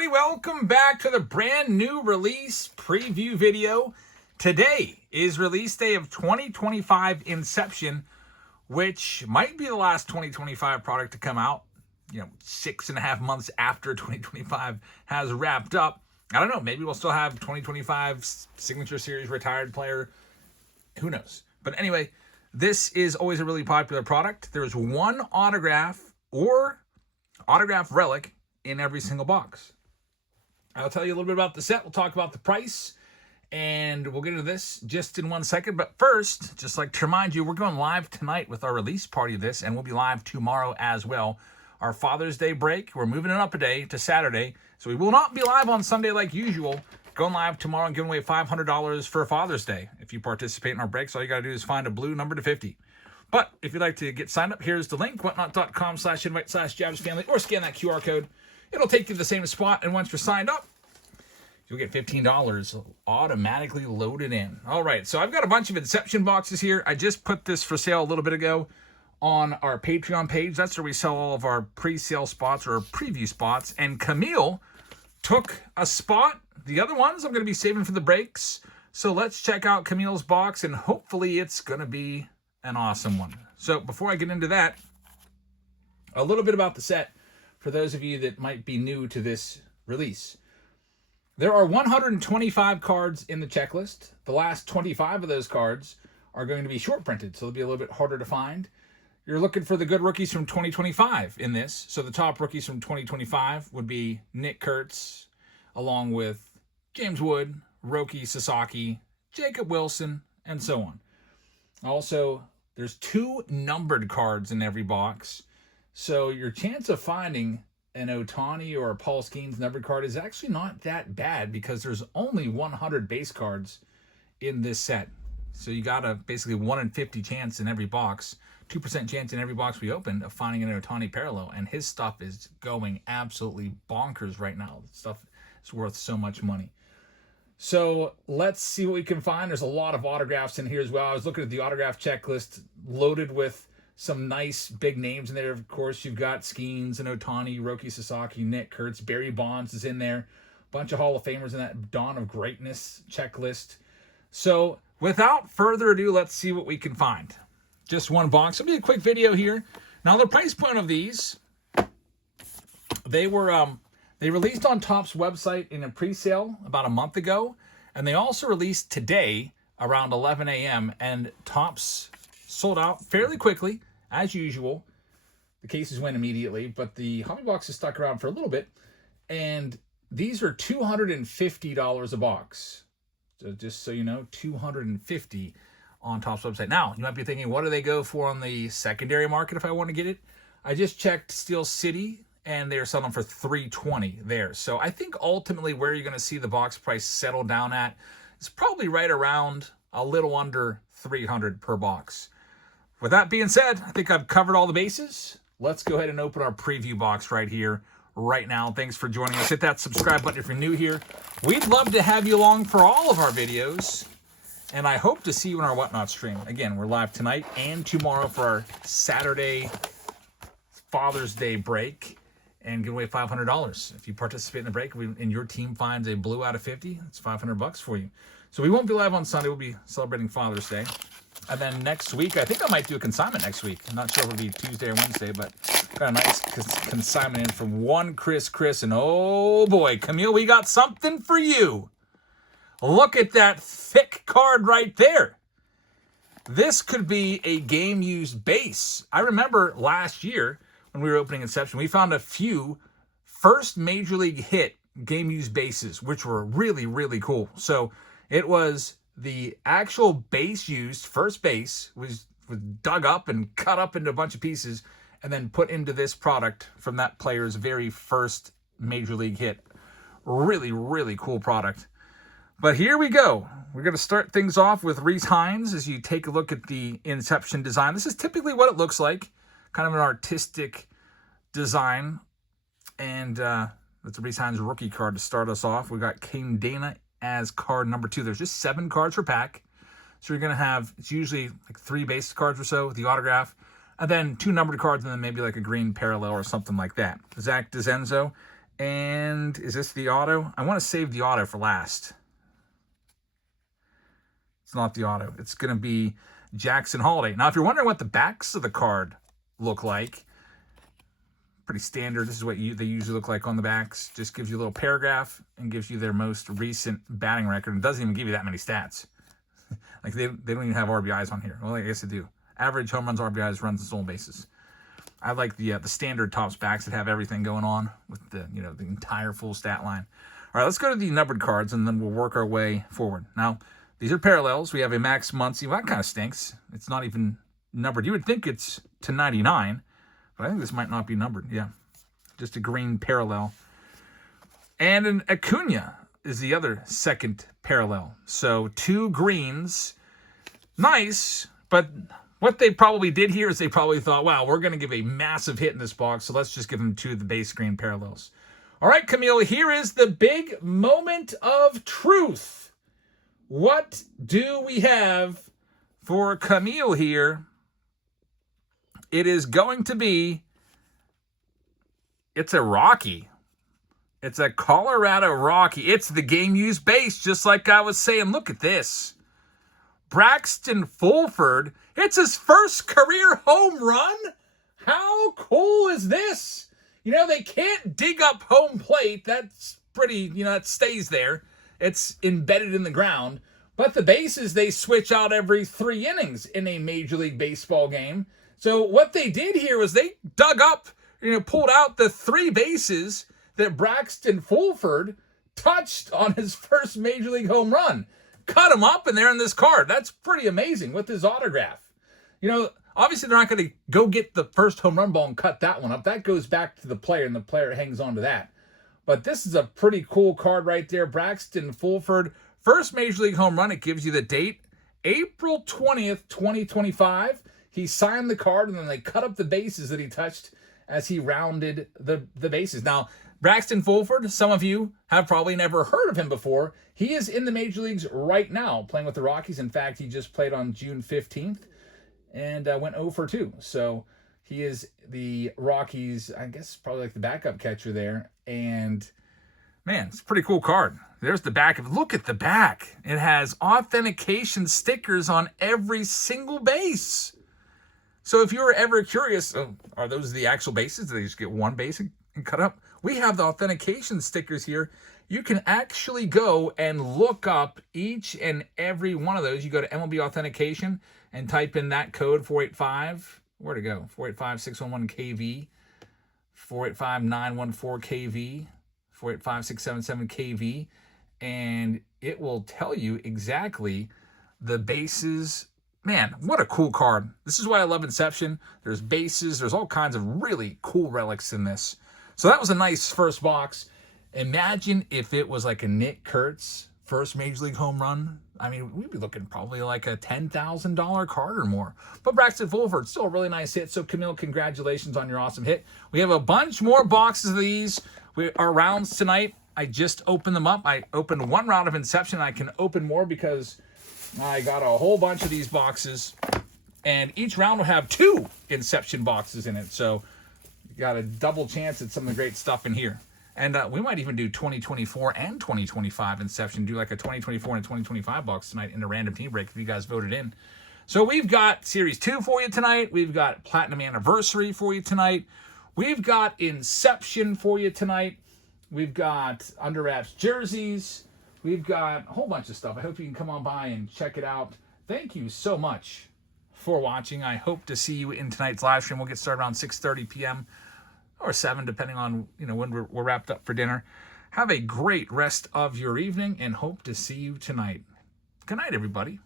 everybody. Welcome back to the brand new release preview video. Today is release day of 2025 Inception, which might be the last 2025 product to come out, 6.5 months after 2025 has wrapped up. I don't know, maybe we'll still have 2025 Signature Series Retired Player. Who knows? But anyway, this is always a really popular product. There's one autograph or autograph relic in every single box. I'll tell you a little bit about the set. We'll talk about the price, and we'll get into this just in 1 second. But first, just like to remind you, we're going live tonight with our release party of this, and we'll be live tomorrow as well. Our Father's Day break, we're moving it up a day to Saturday, so we will not be live on Sunday like usual. Going live tomorrow and giving away $500 for Father's Day. If you participate in our breaks, all you got to do is find a blue number to 50. But if you'd like to get signed up, here's the link, whatnot.com/invite/JabsFamily, or scan that QR code. It'll take you to the same spot, and once you're signed up, you'll get $15 automatically loaded in. All right, so I've got a bunch of Inception boxes here. I just put this for sale a little bit ago on our Patreon page. That's where we sell all of our pre-sale spots or preview spots. And Camille took a spot. The other ones I'm going to be saving for the breaks. So let's check out Camille's box, and hopefully it's going to be an awesome one. So before I get into that, a little bit about the set for those of you that might be new to this release. There are 125 cards in the checklist. The last 25 of those cards are going to be short printed, so they'll be a little bit harder to find. You're looking for the good rookies from 2025 in this. So the top rookies from 2025 would be Nick Kurtz, along with James Wood, Roki Sasaki, Jacob Wilson, and so on. Also, there's 2 numbered cards in every box. So your chance of finding an Otani or a Paul Skeens numbered card is actually not that bad because there's only 100 base cards in this set. So you got a basically 1 in 50 chance in every box, 2% chance in every box we open of finding an Otani parallel. And his stuff is going absolutely bonkers right now. Stuff is worth so much money. So let's see what we can find. There's a lot of autographs in here as well. I was looking at the autograph checklist loaded with some nice big names in there. Of course, you've got Skeens and Otani, Roki Sasaki, Nick Kurtz, Barry Bonds is in there. A bunch of Hall of Famers in that Dawn of Greatness checklist. So without further ado, let's see what we can find. Just one box. It'll be a quick video here. Now, the price point of these, they released on Topps website in a pre-sale about a month ago, and they also released today around 11 a.m., and Topps sold out fairly quickly, as usual. The cases went immediately, but the hobby boxes stuck around for a little bit, and these are $250 a box. So just so you know, $250 on Topps website. Now, you might be thinking, what do they go for on the secondary market if I want to get it? I just checked Steel City, and they're selling for $320 there. So I think ultimately where you're going to see the box price settle down at is probably right around a little under $300 per box. With that being said, I think I've covered all the bases. Let's go ahead and open our preview box right here, right now. Thanks for joining us. Hit that subscribe button if you're new here. We'd love to have you along for all of our videos, and I hope to see you in our Whatnot stream. Again, we're live tonight and tomorrow for our Saturday Father's Day break, and give away $500. If you participate in the break and your team finds a blue out of 50, it's $500 for you. So we won't be live on Sunday. We'll be celebrating Father's Day. And then next week, I think I might do a consignment next week. I'm not sure if it'll be Tuesday or Wednesday, but got a nice consignment in from one Chris. And oh boy, Camille, we got something for you. Look at that thick card right there. This could be a game-used base. I remember last year when we were opening Inception, we found a few first Major League hit game-used bases, which were really, really cool. So it was the actual base used, first base, was dug up and cut up into a bunch of pieces and then put into this product from that player's very first Major League hit. Really, really cool product. But here we go. We're going to start things off with Rhys Hines as you take a look at the Inception design. This is typically what it looks like. Kind of an artistic design. And that's a Rhys Hines rookie card to start us off. We got Kane Dana as card number 2. There's just 7 cards per pack. So you're going to have, it's usually like 3 base cards or so with the autograph. And then 2 numbered cards and then maybe like a green parallel or something like that. Zach DeZenzo And is this the auto? I want to save the auto for last. It's not the auto. It's going to be Jackson Holiday. Now, if you're wondering what the backs of the card look like, pretty standard. This is what they usually look like on the backs. Just gives you a little paragraph and gives you their most recent batting record. And doesn't even give you that many stats. Like they don't even have RBIs on here. Well, I guess they do. Average home runs, RBIs, runs, and stolen bases. I like the standard tops backs that have everything going on with the the entire full stat line. All right, let's go to the numbered cards and then we'll work our way forward. Now, these are parallels. We have a Max Muncy. Well, that kind of stinks. It's not even numbered. You would think it's to 99, but I think this might not be numbered. Yeah, just a green parallel. And an Acuna is the other second parallel. So 2 greens. Nice, but what they probably did here is they probably thought, wow, we're going to give a massive hit in this box, so let's just give them 2 of the base green parallels. All right, Camille, here is the big moment of truth. What do we have for Camille here? It is going to be, it's a Rocky. It's a Colorado Rocky. It's the game-used base, just like I was saying. Look at this. Braxton Fulford. It's his first career home run. How cool is this? They can't dig up home plate. That's pretty, that stays there. It's embedded in the ground. But the bases, they switch out every 3 innings in a Major League Baseball game. So what they did here was they dug up, pulled out the 3 bases that Braxton Fulford touched on his first Major League home run. Cut him up, and they're in this card. That's pretty amazing with his autograph. Obviously they're not going to go get the first home run ball and cut that one up. That goes back to the player, and the player hangs on to that. But this is a pretty cool card right there. Braxton Fulford, first Major League home run. It gives you the date, April 20th, 2025. He signed the card, and then they cut up the bases that he touched as he rounded the bases. Now, Braxton Fulford, some of you have probably never heard of him before. He is in the Major Leagues right now, playing with the Rockies. In fact, he just played on June 15th and went 0 for 2. So he is the Rockies, I guess, probably like the backup catcher there. And, man, it's a pretty cool card. There's the back of it. Look at the back. It has authentication stickers on every single base. So if you were ever curious, are those the actual bases? Do they just get one base and cut up? We have the authentication stickers here. You can actually go and look up each and every one of those. You go to MLB Authentication and type in that code, 485. Where'd it go? 485-611-KV, 485-914-KV, 485-677-KV. And it will tell you exactly the bases. Man, what a cool card. This is why I love Inception. There's bases. There's all kinds of really cool relics in this. So that was a nice first box. Imagine if it was like a Nick Kurtz first Major League home run. I mean, we'd be looking probably like a $10,000 card or more. But Braxton Fulford, still a really nice hit. So, Camille, congratulations on your awesome hit. We have a bunch more boxes of these. Our rounds tonight, I just opened them up. I opened 1 round of Inception. I can open more because I got a whole bunch of these boxes. And each round will have 2 Inception boxes in it. So, you got a double chance at some of the great stuff in here. And we might even do 2024 and 2025 Inception, do like a 2024 and a 2025 box tonight in a random team break if you guys voted in. So we've got Series 2 for you tonight. We've got Platinum Anniversary for you tonight. We've got Inception for you tonight. We've got Under Wraps jerseys. We've got a whole bunch of stuff. I hope you can come on by and check it out. Thank you so much for watching. I hope to see you in tonight's live stream. We'll get started around 6:30 p.m. or 7, depending on when we're wrapped up for dinner. Have a great rest of your evening and hope to see you tonight. Good night, everybody.